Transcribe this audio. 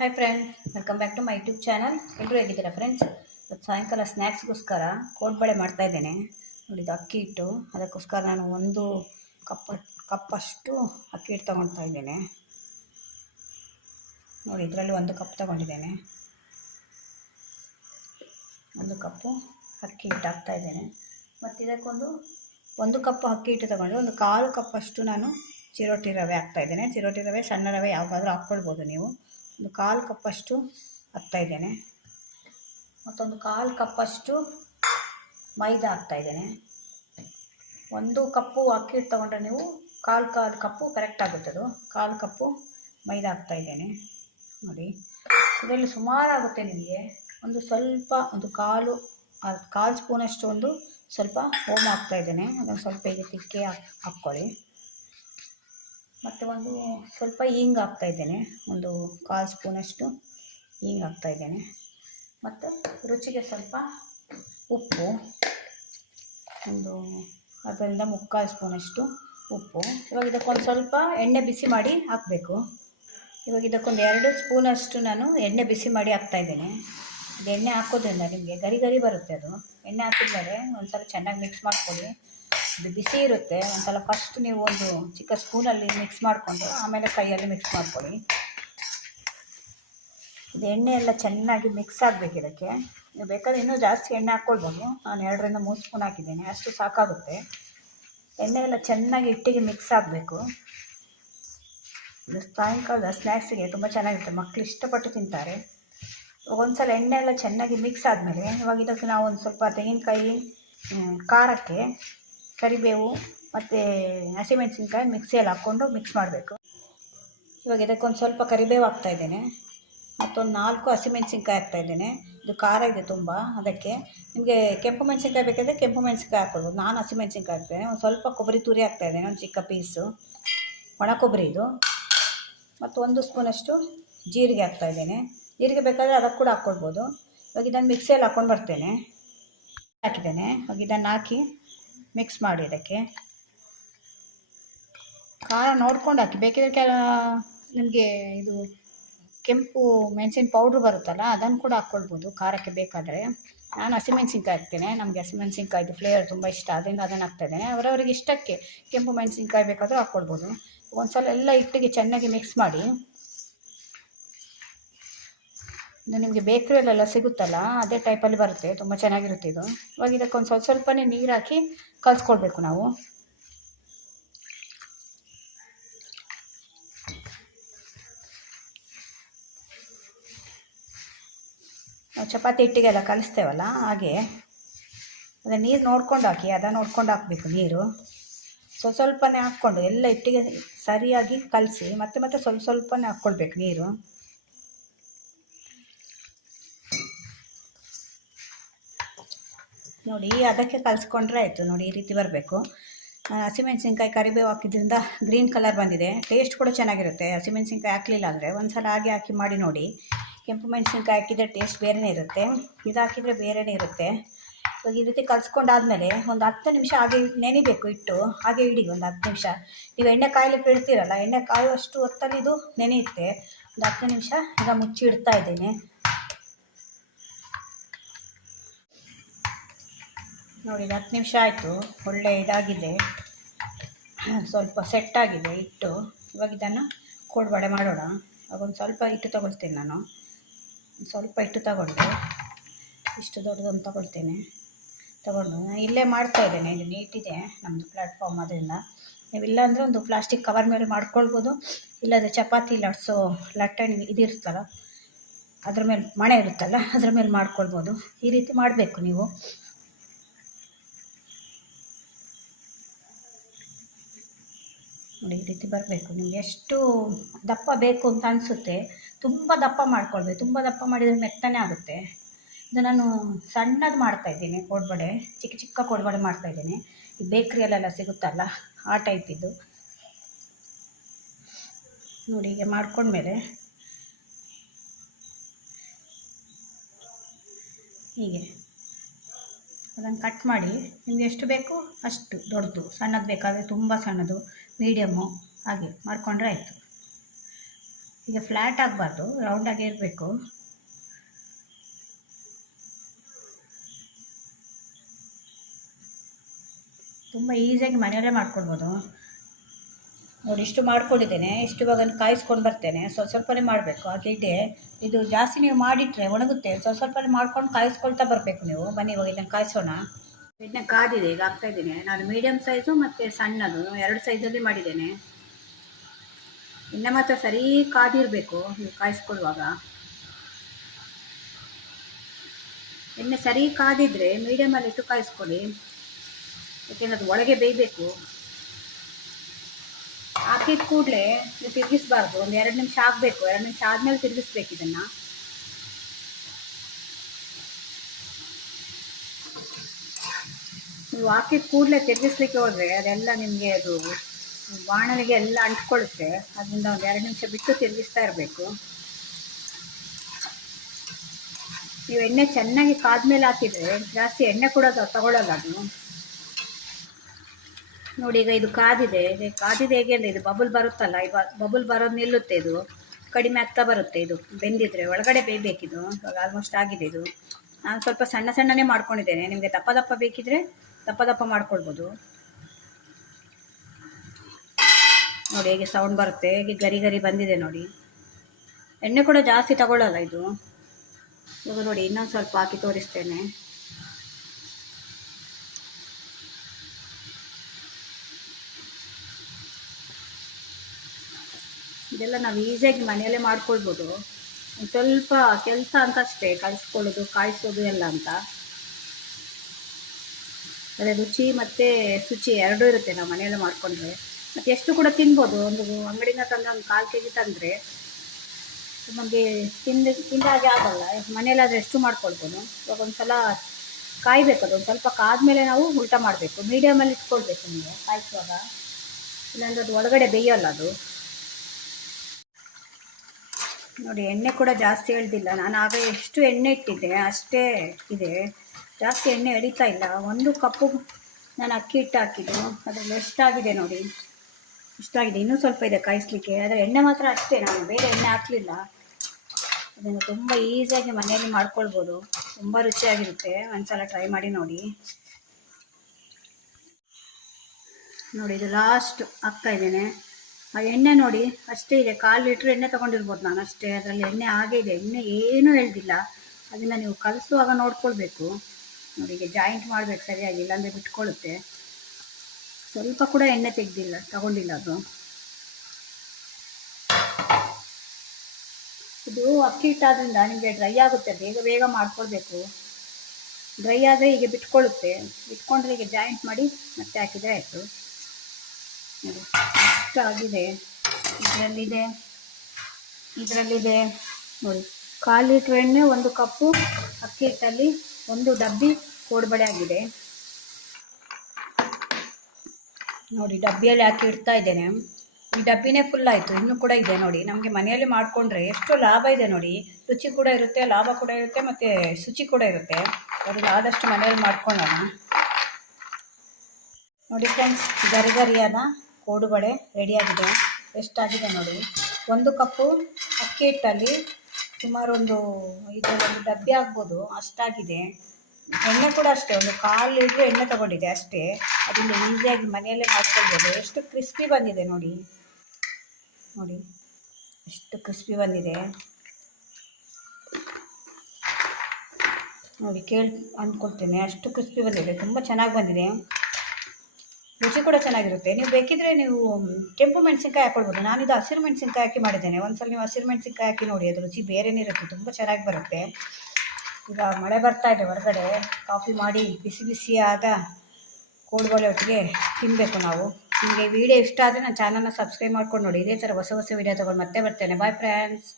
Hi friends, welcome back to my YouTube channel. ಎಲ್ಲರೂ ಹೇಗಿದ್ದೀರಾ friends? ಇವತ್ತು ಸಾಯಂಕಾಲ ಸ್ನ್ಯಾಕ್ಸ್ಗೋಸ್ಕರ ಕೋಡ್ಬಳೆ ಮಾಡ್ತಾ ಇದ್ದೇನೆ. ನೋಡಿ, ಇದು ಅಕ್ಕಿ ಹಿಟ್ಟು. ಅದಕ್ಕೋಸ್ಕರ ನಾನು ಒಂದು ಕಪ್ಪಷ್ಟು ಅಕ್ಕಿ ಹಿಟ್ಟು ತೊಗೊಳ್ತಾ ಇದ್ದೇನೆ. ನೋಡಿ, ಇದರಲ್ಲಿ 1 ಕಪ್ ತೊಗೊಂಡಿದ್ದೇನೆ. 1 ಕಪ್ಪು ಅಕ್ಕಿ ಹಿಟ್ಟು ಹಾಕ್ತಾ ಇದ್ದೇನೆ. ಮತ್ತು ಇದಕ್ಕೊಂದು ಕಪ್ ಅಕ್ಕಿ ಹಿಟ್ಟು ತೊಗೊಂಡು 1/4 ಕಪ್ಪಷ್ಟು ನಾನು ಚಿರೋಟಿ ರವೆ ಹಾಕ್ತಾ ಇದ್ದೇನೆ. ಚಿರೋಟಿ ರವೆ, ಸಣ್ಣ ರವೆ ಯಾವುದಾದ್ರೂ ಹಾಕ್ಕೊಳ್ಬೋದು ನೀವು. 1/4 ಕಪ್ಪಷ್ಟು ಹಾಕ್ತಾ ಇದ್ದೇನೆ. ಮತ್ತೊಂದು 1/4 ಕಪ್ಪಷ್ಟು ಮೈದಾ ಹಾಕ್ತಾ ಇದ್ದೇನೆ. 1 ಕಪ್ಪು ಅಕ್ಕಿ ಹಿಟ್ಟು ತೊಗೊಂಡ್ರೆ ನೀವು 1/4 ಕಪ್ಪು ಕರೆಕ್ಟ್ ಆಗುತ್ತೆ. ಅದು 1/4 ಕಪ್ಪು ಮೈದಾ ಹಾಕ್ತಾ ಇದ್ದೇನೆ. ನೋಡಿ, ಇದರಲ್ಲಿ ಸುಮಾರು ಆಗುತ್ತೆ ನಿಮಗೆ. ಒಂದು ಕಾಲು ಸ್ಪೂನಷ್ಟು ಸ್ವಲ್ಪ ಓಮ್ ಹಾಕ್ತಾ ಇದ್ದೇನೆ. ಅದನ್ನು ಸ್ವಲ್ಪ ಹೀಗೆ ತಿಕ್ಕಿ ಹಾಕ್ಕೊಳ್ಳಿ. ಮತ್ತು ಸ್ವಲ್ಪ ಹಿಂಗ್ ಹಾಕ್ತಾ ಇದ್ದೇನೆ. 1/4 ಸ್ಪೂನಷ್ಟು ಹಿಂಗ್ ಹಾಕ್ತಾ ಇದ್ದೇನೆ. ಮತ್ತು ರುಚಿಗೆ ಸ್ವಲ್ಪ ಉಪ್ಪು, ಅದರಿಂದ 3/4 ಸ್ಪೂನಷ್ಟು ಉಪ್ಪು. ಇವಾಗ ಇದಕ್ಕೊಂದು ಸ್ವಲ್ಪ ಎಣ್ಣೆ ಬಿಸಿ ಮಾಡಿ ಹಾಕಬೇಕು. ಇವಾಗ ಇದಕ್ಕೊಂದು 2 ಸ್ಪೂನಷ್ಟು ನಾನು ಎಣ್ಣೆ ಬಿಸಿ ಮಾಡಿ ಹಾಕ್ತಾ ಇದ್ದೇನೆ. ಇದು ಎಣ್ಣೆ ಹಾಕೋದ್ರಿಂದ ನಿಮಗೆ ಗರಿ ಬರುತ್ತೆ. ಅದು ಎಣ್ಣೆ ಹಾಕಿದ್ಮೇಲೆ ಒಂದ್ಸಲ ಚೆನ್ನಾಗಿ ಮಿಕ್ಸ್ ಮಾಡ್ಕೊಳ್ಳಿ. ಇದು ಬಿಸಿ ಇರುತ್ತೆ. ಒಂದ್ಸಲ ಫಸ್ಟ್ ನೀವು ಒಂದು ಚಿಕ್ಕ ಸ್ಪೂನಲ್ಲಿ ಮಿಕ್ಸ್ ಮಾಡಿಕೊಂಡು ಆಮೇಲೆ ಕೈಯಲ್ಲಿ ಮಿಕ್ಸ್ ಮಾಡ್ಕೊಳ್ಳಿ. ಇದು ಎಣ್ಣೆ ಎಲ್ಲ ಚೆನ್ನಾಗಿ ಮಿಕ್ಸ್ ಆಗಬೇಕು. ಇದಕ್ಕೆ ನೀವು ಬೇಕಾದ್ರೆ ಇನ್ನೂ ಜಾಸ್ತಿ ಎಣ್ಣೆ ಹಾಕ್ಕೊಳ್ಬೋದು. ನಾನು 2ರಿಂದ 3 ಸ್ಪೂನ್ ಹಾಕಿದ್ದೇನೆ, ಅಷ್ಟು ಸಾಕಾಗುತ್ತೆ. ಎಣ್ಣೆ ಎಲ್ಲ ಚೆನ್ನಾಗಿ ಹಿಟ್ಟಿಗೆ ಮಿಕ್ಸ್ ಆಗಬೇಕು. ಇದು ಸಾಯಂಕಾಲದ ಸ್ನ್ಯಾಕ್ಸಿಗೆ ತುಂಬ ಚೆನ್ನಾಗಿರುತ್ತೆ. ಮಕ್ಕಳು ಇಷ್ಟಪಟ್ಟು ತಿಂತಾರೆ. ಒಂದ್ಸಲ ಎಣ್ಣೆ ಎಲ್ಲ ಚೆನ್ನಾಗಿ ಮಿಕ್ಸ್ ಆದಮೇಲೆ ಇವಾಗ ಇದಕ್ಕೆ ನಾವು ಒಂದು ಸ್ವಲ್ಪ ತೆಂಗಿನಕಾಯಿ, ಖಾರಕ್ಕೆ ಕರಿಬೇವು ಮತ್ತು ಹಸಿಮೆಣಸಿನ್ಕಾಯಿ ಮಿಕ್ಸಿಯಲ್ಲಿ ಹಾಕ್ಕೊಂಡು ಮಿಕ್ಸ್ ಮಾಡಬೇಕು. ಇವಾಗ ಇದಕ್ಕೊಂದು ಸ್ವಲ್ಪ ಕರಿಬೇವು ಹಾಕ್ತಾ ಇದ್ದೇನೆ. ಮತ್ತೊಂದು 4 ಹಸಿಮೆಣಸಿನ್ಕಾಯಿ ಹಾಕ್ತಾ ಇದ್ದೇನೆ. ಇದು ಖಾರ ಇದೆ ತುಂಬ. ಅದಕ್ಕೆ ನಿಮಗೆ ಕೆಂಪು ಮೆಣಸಿನ್ಕಾಯಿ ಬೇಕಾದರೆ ಕೆಂಪು ಮೆಣಸಿನ್ಕಾಯಿ ಹಾಕ್ಕೊಳ್ಬೋದು. ನಾನು ಹಸಿಮೆಣಸಿನ್ಕಾಯಿ ಹಾಕ್ತೇನೆ. ಒಂದು ಸ್ವಲ್ಪ ಕೊಬ್ಬರಿ ತುರಿ ಹಾಕ್ತಾ ಇದ್ದೇನೆ, ಒಂದು ಚಿಕ್ಕ ಪೀಸು ಒಣ ಕೊಬ್ಬರಿ ಇದು. ಮತ್ತು 1 ಸ್ಪೂನಷ್ಟು ಜೀರಿಗೆ ಹಾಕ್ತಾ ಇದ್ದೇನೆ. ಜೀರಿಗೆ ಬೇಕಾದರೆ ಅದಕ್ಕೆ ಕೂಡ ಹಾಕ್ಕೊಳ್ಬೋದು. ಇವಾಗ ಇದನ್ನು ಮಿಕ್ಸಿಯಲ್ಲಿ ಹಾಕ್ಕೊಂಡು ಬರ್ತೇನೆ. ಹಾಕಿದ್ದೇನೆ. ಇವಾಗ ಇದನ್ನು ಹಾಕಿ ಮಿಕ್ಸ್ ಮಾಡಿ. ಇದಕ್ಕೆ ಖಾರ ನೋಡ್ಕೊಂಡು ಹಾಕಿ. ಬೇಕಿದ್ರೆ ನಿಮಗೆ ಇದು ಕೆಂಪು ಮೆಣಸಿನ ಪೌಡ್ರ್ ಬರುತ್ತಲ್ಲ, ಅದನ್ನು ಕೂಡ ಹಾಕ್ಕೊಳ್ಬೋದು ಖಾರಕ್ಕೆ ಬೇಕಾದರೆ. ನಾನು ಹಸಿಮೆಣಸಿನ್ಕಾಯಿ ಹಾಕ್ತೇನೆ. ನಮಗೆ ಹಸಿಮೆಣಸಿನ್ಕಾಯಿದು ಫ್ಲೇವರ್ ತುಂಬ ಇಷ್ಟ, ಅದರಿಂದ ಅದನ್ನು ಹಾಕ್ತಾಯಿದ್ದೇನೆ. ಅವರವರಿಗೆ ಇಷ್ಟಕ್ಕೆ ಕೆಂಪು ಮೆಣಸಿನ್ಕಾಯಿ ಬೇಕಾದರೂ ಹಾಕ್ಕೊಳ್ಬೋದು. ಒಂದ್ಸಲ ಎಲ್ಲ ಹಿಟ್ಟಿಗೆ ಚೆನ್ನಾಗಿ ಮಿಕ್ಸ್ ಮಾಡಿ. ಇದು ನಿಮಗೆ ಬೇಕ್ರಿಯಲ್ಲೆಲ್ಲ ಸಿಗುತ್ತಲ್ಲ, ಅದೇ ಟೈಪಲ್ಲಿ ಬರುತ್ತೆ. ತುಂಬ ಚೆನ್ನಾಗಿರುತ್ತೆ ಇದು. ಇವಾಗ ಇದಕ್ಕೊಂದು ಸ್ವಲ್ಪನೇ ನೀರು ಹಾಕಿ ಕಲಿಸ್ಕೊಳ್ಬೇಕು ನಾವು. ನಾವು ಚಪಾತಿ ಹಿಟ್ಟಿಗೆಲ್ಲ ಕಲಿಸ್ತೇವಲ್ಲ, ಹಾಗೆ ಅದೇ ನೀರು ನೋಡ್ಕೊಂಡು ಹಾಕಿ. ನೋಡ್ಕೊಂಡು ಹಾಕಬೇಕು ನೀರು. ಸ್ವಲ್ಪನೇ ಹಾಕ್ಕೊಂಡು ಎಲ್ಲ ಹಿಟ್ಟಿಗೆ ಸರಿಯಾಗಿ ಕಲಸಿ ಮತ್ತೆ ಸ್ವಲ್ಪನೇ ಹಾಕ್ಕೊಳ್ಬೇಕು ನೀರು. ನೋಡಿ, ಅದಕ್ಕೆ ಕಲಿಸ್ಕೊಂಡ್ರೆ ಆಯಿತು. ನೋಡಿ, ಈ ರೀತಿ ಬರಬೇಕು. ಹಸಿಮೆಣಸಿನ್ಕಾಯಿ ಕರಿಬೇವು ಹಾಕಿದ್ರಿಂದ ಗ್ರೀನ್ ಕಲರ್ ಬಂದಿದೆ. ಟೇಸ್ಟ್ ಕೂಡ ಚೆನ್ನಾಗಿರುತ್ತೆ. ಹಸಿಮೆಣಸಿನ್ಕಾಯಿ ಹಾಕಲಿಲ್ಲ ಅಂದರೆ ಒಂದ್ಸಲ ಹಾಕಿ ಮಾಡಿ ನೋಡಿ. ಕೆಂಪು ಮೆಣಸಿನ್ಕಾಯಿ ಹಾಕಿದರೆ ಟೇಸ್ಟ್ ಬೇರೆಯೇ ಇರುತ್ತೆ, ಇದು ಹಾಕಿದರೆ ಬೇರೆಯೇ ಇರುತ್ತೆ. ಇವಾಗ ಈ ರೀತಿ ಕಲಿಸ್ಕೊಂಡಾದ್ಮೇಲೆ ಒಂದು 10 ನಿಮಿಷ ಹಾಗೆ ನೆನಿಬೇಕು. ಹಿಟ್ಟು ಹಾಗೆ ಇಡಿ ಒಂದು 10 ನಿಮಿಷ. ನೀವು ಎಣ್ಣೆ ಕಾಯ್ಲಿಕ್ಕೆ ಇಡ್ತೀರಲ್ಲ, ಎಣ್ಣೆ ಕಾಯುವಷ್ಟು ಹೊತ್ತಲ್ಲಿ ಇದು ನೆನೆಯುತ್ತೆ. ಒಂದು 10 ನಿಮಿಷ ಈಗ ಮುಚ್ಚಿ ಇಡ್ತಾ ಇದ್ದೇನೆ. ನೋಡಿ, 10 ನಿಮಿಷ ಆಯಿತು. ಒಳ್ಳೆ ಇದಾಗಿದೆ, ಸ್ವಲ್ಪ ಸೆಟ್ಟಾಗಿದೆ ಹಿಟ್ಟು. ಇವಾಗ ಇದನ್ನು ಕೋಡ್ಬಳೆ ಮಾಡೋಣ. ಒಂದು ಸ್ವಲ್ಪ ಹಿಟ್ಟು ತಗೊಳ್ತೇನೆ ನಾನು. ಸ್ವಲ್ಪ ಹಿಟ್ಟು ತಗೊಂಡು ಇಷ್ಟು ದೊಡ್ಡದೊಂದು ತಗೊಳ್ತೇನೆ. ತಗೊಂಡು ನಾನು ಇಲ್ಲೇ ಮಾಡ್ತಾ ಇದ್ದೇನೆ. ಇದು ನೀಟಿದೆ ನಮ್ಮದು ಪ್ಲ್ಯಾಟ್ಫಾರ್ಮ್, ಅದರಿಂದ ನೀವಿಲ್ಲ ಅಂದರೆ ಒಂದು ಪ್ಲಾಸ್ಟಿಕ್ ಕವರ್ ಮೇಲೆ ಮಾಡ್ಕೊಳ್ಬೋದು. ಇಲ್ಲದ್ರೆ ಚಪಾತಿ ಲಟ್ಸೋ ಲಟ್ಟಣಿ ಇದಿರುತ್ತಲ್ಲ, ಅದ್ರ ಮೇಲೆ ಮಣೆ ಇರುತ್ತಲ್ಲ, ಅದ್ರ ಮೇಲೆ ಮಾಡ್ಕೊಳ್ಬೋದು. ಈ ರೀತಿ ಮಾಡಬೇಕು ನೀವು. ನೋಡಿ, ಈ ರೀತಿ ಬರಬೇಕು. ನಿಮ್ಗೆ ಎಷ್ಟು ದಪ್ಪ ಬೇಕು ಅಂತ ಅನಿಸುತ್ತೆ ತುಂಬ ದಪ್ಪ ಮಾಡ್ಕೊಳ್ಬೇಕು. ತುಂಬ ದಪ್ಪ ಮಾಡಿದರೆ ಮೆತ್ತನೆ ಆಗುತ್ತೆ. ಇದು ನಾನು ಸಣ್ಣದು ಮಾಡ್ತಾಯಿದ್ದೀನಿ ಕೋಡ್ಬಳೆ, ಚಿಕ್ಕ ಕೋಡ್ಬಳೆ ಮಾಡ್ತಾಯಿದ್ದೀನಿ. ಈ ಬೇಕ್ರಿಯಲ್ಲೆಲ್ಲ ಸಿಗುತ್ತಲ್ಲ, ಆ ಟೈಪಿದ್ದು. ನೋಡಿ, ಹೀಗೆ ಮಾಡ್ಕೊಂಡ್ಮೇಲೆ ಹೀಗೆ ಅದನ್ನು ಕಟ್ ಮಾಡಿ. ನಿಮಗೆ ಎಷ್ಟು ಬೇಕು ಅಷ್ಟು ದೊಡ್ಡದು, ಸಣ್ಣದು ಬೇಕಾದರೆ ತುಂಬ ಸಣ್ಣದು, ಮೀಡಿಯಮ್ಮು, ಹಾಗೆ ಮಾಡಿಕೊಂಡ್ರೆ ಆಯಿತು. ಈಗ ಫ್ಲ್ಯಾಟ್ ಆಗಬಾರ್ದು, ರೌಂಡಾಗಿ ಇರಬೇಕು. ತುಂಬ ಈಸಿಯಾಗಿ ಮನೆಯಲ್ಲೇ ಮಾಡ್ಕೊಳ್ಬೋದು ನೋಡಿ. ಇಷ್ಟು ಮಾಡ್ಕೊಂಡಿದ್ದೇನೆ, ಇಷ್ಟು ಇವಾಗ ಕಾಯಿಸ್ಕೊಂಡು ಬರ್ತೇನೆ. ಸ್ವಲ್ಪನೇ ಮಾಡಬೇಕು. ಆ ಗೆಡ್ಡೆ ಇದು ಜಾಸ್ತಿ ನೀವು ಮಾಡಿಟ್ರೆ ಒಣಗುತ್ತೆ. ಸ್ವಲ್ಪನೇ ಮಾಡ್ಕೊಂಡು ಕಾಯಿಸ್ಕೊಳ್ತಾ ಬರಬೇಕು ನೀವು. ಬನ್ನಿ ಇವಾಗ ಇದನ್ನು ಕಾಯಿಸೋಣ. ಎಣ್ಣೆ ಕಾದಿದೆ, ಈಗ ಹಾಕ್ತಾಯಿದ್ದೀನಿ. ನಾನು ಮೀಡಿಯಮ್ ಸೈಜು ಮತ್ತು ಸಣ್ಣದು 2 ಸೈಜಲ್ಲಿ ಮಾಡಿದ್ದೇನೆ. ಎಣ್ಣೆ ಮಾತ್ರ ಸರಿ ಕಾದಿರಬೇಕು ನೀವು ಕಾಯಿಸ್ಕೊಳ್ಳುವಾಗ. ಎಣ್ಣೆ ಸರಿ ಕಾದಿದ್ರೆ ಮೀಡಿಯಮಲ್ಲಿಟ್ಟು ಕಾಯಿಸ್ಕೊಳ್ಳಿ, ಯಾಕೆಂದ್ರೆ ಅದು ಒಳಗೆ ಬೇಯಬೇಕು. ಹಾಕಿದ ಕೂಡಲೇ ನೀವು ತಿರುಗಿಸ್ಬಾರ್ದು. ಒಂದು 2 ನಿಮಿಷ ಆಗಬೇಕು. 2 ನಿಮಿಷ ಆದಮೇಲೆ ತಿರುಗಿಸ್ಬೇಕು ಇದನ್ನು. ನೀವು ಹಾಕಿದ ಕೂಡಲೇ ತಿರುಗಿಸ್ಲಿಕ್ಕೆ ಹೋದರೆ ಅದೆಲ್ಲ ನಿಮಗೆ ಅದು ಬಾಣಲಿಗೆ ಎಲ್ಲ ಅಂಟ್ಕೊಳ್ಳುತ್ತೆ. ಅದರಿಂದ ಒಂದು 2 ನಿಮಿಷ ಬಿಟ್ಟು ತಿರುಗಿಸ್ತಾ ಇರಬೇಕು. ನೀವು ಎಣ್ಣೆ ಚೆನ್ನಾಗಿ ಕಾದ್ಮೇಲೆ ಹಾಕಿದರೆ ಜಾಸ್ತಿ ಎಣ್ಣೆ ಕೂಡ ತಗೊಳ್ಳಲ್ಲ ಅದು ನೋಡಿ. ಈಗ ಇದು ಕಾದಿದೆ. ಹೇಗೆ ಅಂದರೆ ಇದು ಬಬಲ್ ಬರುತ್ತಲ್ಲ, ಈ ಬಬಲ್ ಬರೋದು ನಿಲ್ಲುತ್ತೆ. ಇದು ಕಡಿಮೆ ಆಗ್ತಾ ಬರುತ್ತೆ. ಇದು ಬೆಂದಿದ್ರೆ ಒಳಗಡೆ ಬೇಯಬೇಕಿದು. ಇವಾಗ ಆಲ್ಮೋಸ್ಟ್ ಆಗಿದೆ ಇದು. ನಾನು ಸ್ವಲ್ಪ ಸಣ್ಣನೇ ಮಾಡ್ಕೊಂಡಿದ್ದೇನೆ. ನಿಮಗೆ ದಪ್ಪ ಬೇಕಿದ್ರೆ ದಪ್ಪ ಮಾಡ್ಕೊಳ್ಬೋದು ನೋಡಿ. ಹೇಗೆ ಸೌಂಡ್ ಬರುತ್ತೆ, ಹೇಗೆ ಗರಿ ಬಂದಿದೆ ನೋಡಿ. ಎಣ್ಣೆ ಕೂಡ ಜಾಸ್ತಿ ತಗೊಳ್ಳಲ್ಲ ಇದು. ಇವಾಗ ನೋಡಿ ಇನ್ನೊಂದು ಸ್ವಲ್ಪ ಹಾಕಿ ತೋರಿಸ್ತೇನೆ. ಇದೆಲ್ಲ ನಾವು ಈಸಿಯಾಗಿ ಮನೆಯಲ್ಲೇ ಮಾಡ್ಕೊಳ್ಬೋದು. ಒಂದು ಸ್ವಲ್ಪ ಕೆಲಸ ಅಂತ ಅಷ್ಟೇ, ಕಲಿಸ್ಕೊಳ್ಳೋದು ಕಾಯಿಸೋದು ಎಲ್ಲ ಅಂತ. ಅದೇ ರುಚಿ ಮತ್ತು ಶುಚಿ ಎರಡೂ ಇರುತ್ತೆ ನಾವು ಮನೆಯಲ್ಲೇ ಮಾಡಿಕೊಂಡ್ರೆ. ಮತ್ತು ಎಷ್ಟು ಕೂಡ ತಿನ್ಬೋದು. ಒಂದು ಅಂಗಡಿಯಿಂದ ತಂದರೆ ಒಂದು 1/4 kg ತಂದರೆ ನಮಗೆ ತಿಂದ ಹಾಗೆ ಆಗಲ್ಲ. ಮನೆಯಲ್ಲಾದರೆ ಎಷ್ಟು ಮಾಡ್ಕೊಳ್ಬೋದು. ಇವಾಗ ಒಂದು ಸಲ ಕಾಯಬೇಕು. ಅದು ಒಂದು ಸ್ವಲ್ಪ ಕಾದ್ಮೇಲೆ ನಾವು ಉಲ್ಟಾ ಮಾಡಬೇಕು. ಮೀಡಿಯಮಲ್ಲಿ ಇಟ್ಕೊಳ್ಬೇಕು ನಿಮಗೆ ಕಾಯಿಸುವಾಗ, ಇಲ್ಲಾಂದ್ರೆ ಅದು ಒಳಗಡೆ ಬೇಯಲ್ಲ ಅದು ನೋಡಿ. ಎಣ್ಣೆ ಕೂಡ ಜಾಸ್ತಿ ಎಳ್ದಿಲ್ಲ ನಾನು. ಆಗ ಎಷ್ಟು ಎಣ್ಣೆ ಇಟ್ಟಿದ್ದೆ ಅಷ್ಟೇ ಇದೆ, ಜಾಸ್ತಿ ಎಣ್ಣೆ ಎಳಿತಾ ಇಲ್ಲ. 1 ಕಪ್ಪು ನಾನು ಅಕ್ಕಿ ಹಿಟ್ಟು ಹಾಕಿದ್ದು, ಅದರಲ್ಲಿ ಎಷ್ಟಾಗಿದೆ ನೋಡಿ, ಇಷ್ಟಾಗಿದೆ. ಇನ್ನೂ ಸ್ವಲ್ಪ ಇದೆ ಕಾಯಿಸ್ಲಿಕ್ಕೆ. ಆದರೆ ಎಣ್ಣೆ ಮಾತ್ರ ಅಷ್ಟೇ, ನಾನು ಬೇರೆ ಎಣ್ಣೆ ಹಾಕಲಿಲ್ಲ. ಅದನ್ನು ತುಂಬ ಈಸಿಯಾಗಿ ಮನೆಯಲ್ಲಿ ಮಾಡ್ಕೊಳ್ಬೋದು. ತುಂಬ ರುಚಿಯಾಗಿರುತ್ತೆ. ಒಂದ್ಸಲ ಟ್ರೈ ಮಾಡಿ ನೋಡಿ. ನೋಡಿ ಇದು ಲಾಸ್ಟ್ ಹಾಕ್ತಾ ಇದ್ದೇನೆ. ಆ ಎಣ್ಣೆ ನೋಡಿ ಅಷ್ಟೇ ಇದೆ. 1/4 ಲೀಟ್ರ್ ಎಣ್ಣೆ ತೊಗೊಂಡಿರ್ಬೋದು ನಾನು ಅಷ್ಟೇ. ಅದರಲ್ಲಿ ಎಣ್ಣೆ ಹಾಗೆ ಇದೆ, ಎಣ್ಣೆ ಏನೂ ಎಳ್ದಿಲ್ಲ. ಅದನ್ನು ನೀವು ಕಲಿಸುವಾಗ ನೋಡ್ಕೊಳ್ಬೇಕು ನೋಡಿ. ಈಗ ಜಾಯಿಂಟ್ ಮಾಡಬೇಕು ಸರಿಯಾಗಿ, ಇಲ್ಲಾಂದರೆ ಬಿಟ್ಕೊಳ್ಳುತ್ತೆ. ಸ್ವಲ್ಪ ಕೂಡ ಎಣ್ಣೆ ತಗೊಂಡಿಲ್ಲ ಅದು. ಇದು ಅಕ್ಕಿ ಹಿಟ್ಟಾದ್ರಿಂದ ನಿಮಗೆ ಡ್ರೈ ಆಗುತ್ತೆ, ಬೇಗ ಮಾಡ್ಕೊಳ್ಬೇಕು. ಡ್ರೈ ಆದರೆ ಹೀಗೆ ಬಿಟ್ಕೊಳ್ಳುತ್ತೆ. ಬಿಟ್ಕೊಂಡ್ರೆ ಹೀಗೆ ಜಾಯಿಂಟ್ ಮಾಡಿ ಮತ್ತೆ ಹಾಕಿದರೆ ಆಯಿತು ನೋಡಿ. ಇಷ್ಟು ಆಗಿದೆ. ಇದರಲ್ಲಿದೆ ನೋಡಿ 1/4 ಲೀಟ್ರ್ ಎಣ್ಣೆ, 1 ಕಪ್ಪು ಅಕ್ಕಿ ಹಿಟ್ಟಲ್ಲಿ 1 ಡಬ್ಬಿ ಕೋಡುಬಳೆ ಆಗಿದೆ ನೋಡಿ. ಡಬ್ಬಿಯಲ್ಲಿ ಹಾಕಿ ಇಡ್ತಾ ಇದ್ದೇನೆ. ಈ ಡಬ್ಬಿನೇ ಫುಲ್ ಆಯಿತು. ಇನ್ನೂ ಕೂಡ ಇದೆ ನೋಡಿ. ನಮಗೆ ಮನೆಯಲ್ಲಿ ಮಾಡಿಕೊಂಡ್ರೆ ಎಷ್ಟು ಲಾಭ ಇದೆ ನೋಡಿ. ರುಚಿ ಕೂಡ ಇರುತ್ತೆ, ಲಾಭ ಕೂಡ ಇರುತ್ತೆ, ಮತ್ತು ಶುಚಿ ಕೂಡ ಇರುತ್ತೆ. ಅದನ್ನು ಆದಷ್ಟು ಮನೆಯಲ್ಲಿ ಮಾಡ್ಕೊಳ್ಳೋಣ ನೋಡಿ ಫ್ರೆಂಡ್ಸ್. ಗರಿಯಾದ ಕೋಡುಬಳೆ ರೆಡಿಯಾಗಿದೆ. ಎಷ್ಟಾಗಿದೆ ನೋಡಿ. 1 ಕಪ್ಪು ಅಕ್ಕಿ ಹಿಟ್ಟಲ್ಲಿ ಸುಮಾರು ಒಂದು ಡಬ್ಬಿ ಆಗ್ಬೋದು ಅಷ್ಟಾಗಿದೆ. ಎಣ್ಣೆ ಕೂಡ ಅಷ್ಟೇ, 1/4 ಲೀಟ್ರ್ ಎಣ್ಣೆ ತೊಗೊಂಡಿದೆ ಅಷ್ಟೇ. ಅದನ್ನು ಈಸಿಯಾಗಿ ಮನೆಯಲ್ಲೇ ಮಾಡ್ಕೊಳ್ಬೋದು. ಎಷ್ಟು ಕ್ರಿಸ್ಪಿ ಬಂದಿದೆ ನೋಡಿ. ಎಷ್ಟು ಕ್ರಿಸ್ಪಿ ಬಂದಿದೆ ನೋಡಿ. ಅಂದ್ಕೊಳ್ತೇನೆ ಅಷ್ಟು ಕ್ರಿಸ್ಪಿ ಬಂದಿದೆ. ತುಂಬ ಚೆನ್ನಾಗಿ ಬಂದಿದೆ. ರುಚಿ ಕೂಡ ಚೆನ್ನಾಗಿರುತ್ತೆ. ನೀವು ಬೇಕಿದ್ರೆ ನೀವು ಕೆಂಪು ಮೆಣಸಿನ್ಕಾಯಿ ಹಾಕ್ಕೊಳ್ಬೋದು. ನಾನಿದು ಹಸಿರು ಮೆಣಸಿನ್ಕಾಯಿ ಹಾಕಿ ಮಾಡಿದ್ದೇನೆ. ಒಂದ್ಸಲ ನೀವು ಹಸಿರು ಮೆಣಸಿನ್ಕಾಯಿ ಹಾಕಿ ನೋಡಿ, ಅದು ರುಚಿ ಬೇರೆನೇ ಇರುತ್ತೆ, ತುಂಬ ಚೆನ್ನಾಗಿ ಬರುತ್ತೆ. ಈಗ ಮಳೆ ಬರ್ತಾ ಇದೆ ಹೊರಗಡೆ, ಕಾಫಿ ಮಾಡಿ ಬಿಸಿಯಾದ ಕೋಡುಬಳೆ ಒಟ್ಟಿಗೆ ತಿನ್ನಬೇಕು ನಾವು. ನಿಮಗೆ ವಿಡಿಯೋ ಇಷ್ಟ ಆದರೆ ನನ್ನ ಚಾನಲ್ನ ಸಬ್ಸ್ಕ್ರೈಬ್ ಮಾಡ್ಕೊಂಡು ನೋಡಿ. ಇದೇ ಥರ ಹೊಸ ವಿಡಿಯೋ ತೊಗೊಂಡು ಮತ್ತೆ ಬರ್ತೇನೆ. Bye friends.